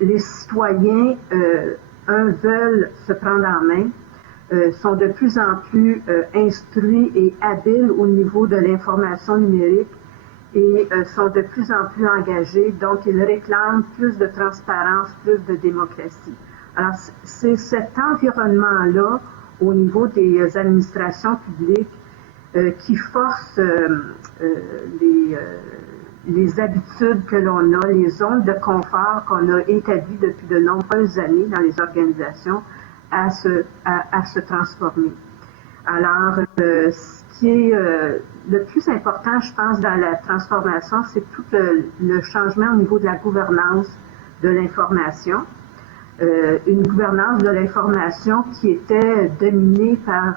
les citoyens, veulent se prendre en main, sont de plus en plus instruits et habiles au niveau de l'information numérique et sont de plus en plus engagés, donc ils réclament plus de transparence, plus de démocratie. Alors, c'est cet environnement-là, au niveau des administrations publiques, qui force les habitudes que l'on a, les zones de confort qu'on a établies depuis de nombreuses années dans les organisations à se transformer. Alors, ce qui est le plus important, je pense, dans la transformation, c'est tout le changement au niveau de la gouvernance de l'information. Une gouvernance de l'information qui était dominée par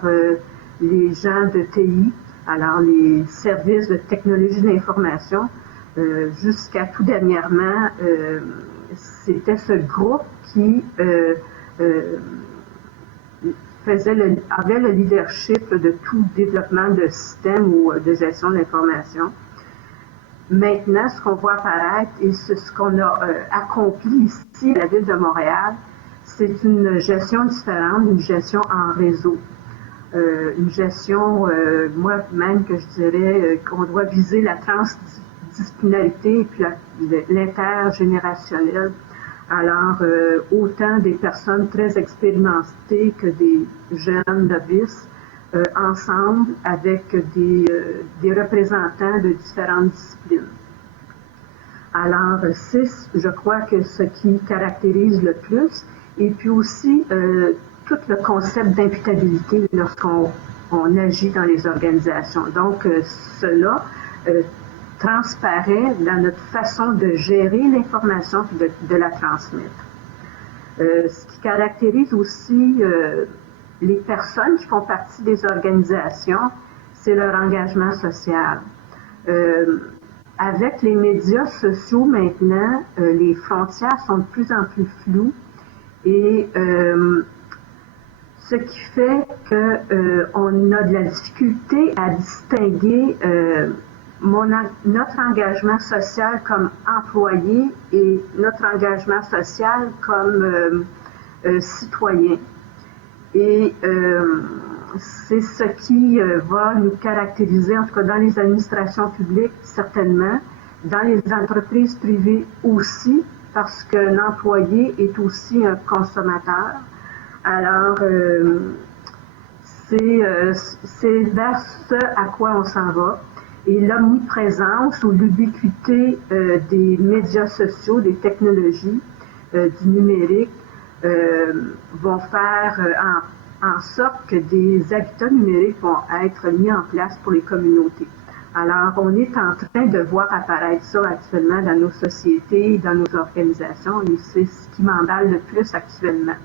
les gens de TI, alors les services de technologie de l'information, jusqu'à tout dernièrement, c'était ce groupe qui avait le leadership de tout développement de système ou de gestion de l'information. Maintenant, ce qu'on voit apparaître et ce qu'on a accompli ici à la Ville de Montréal, c'est une gestion différente, une gestion en réseau. Une gestion, moi-même, que je dirais qu'on doit viser la transdisciplinarité et puis l'intergénérationnel. Alors, autant des personnes très expérimentées que des jeunes novices, ensemble avec des représentants de différentes disciplines. Alors, c'est, je crois, que ce qui caractérise le plus, et puis aussi tout le concept d'imputabilité lorsqu'on agit dans les organisations. Donc, cela transparaît dans notre façon de gérer l'information et de la transmettre. Ce qui caractérise aussi les personnes qui font partie des organisations, c'est leur engagement social. Avec les médias sociaux maintenant, les frontières sont de plus en plus floues et ce qui fait qu'on a de la difficulté à distinguer notre engagement social comme employé et notre engagement social comme citoyen. Et c'est ce qui va nous caractériser, en tout cas dans les administrations publiques, certainement, dans les entreprises privées aussi, parce qu'un employé est aussi un consommateur. Alors, c'est vers ce à quoi on s'en va. Et l'omniprésence ou l'ubiquité des médias sociaux, des technologies, du numérique, vont faire en sorte que des habitats numériques vont être mis en place pour les communautés. Alors, on est en train de voir apparaître ça actuellement dans nos sociétés, dans nos organisations, et c'est ce qui m'emballe le plus actuellement.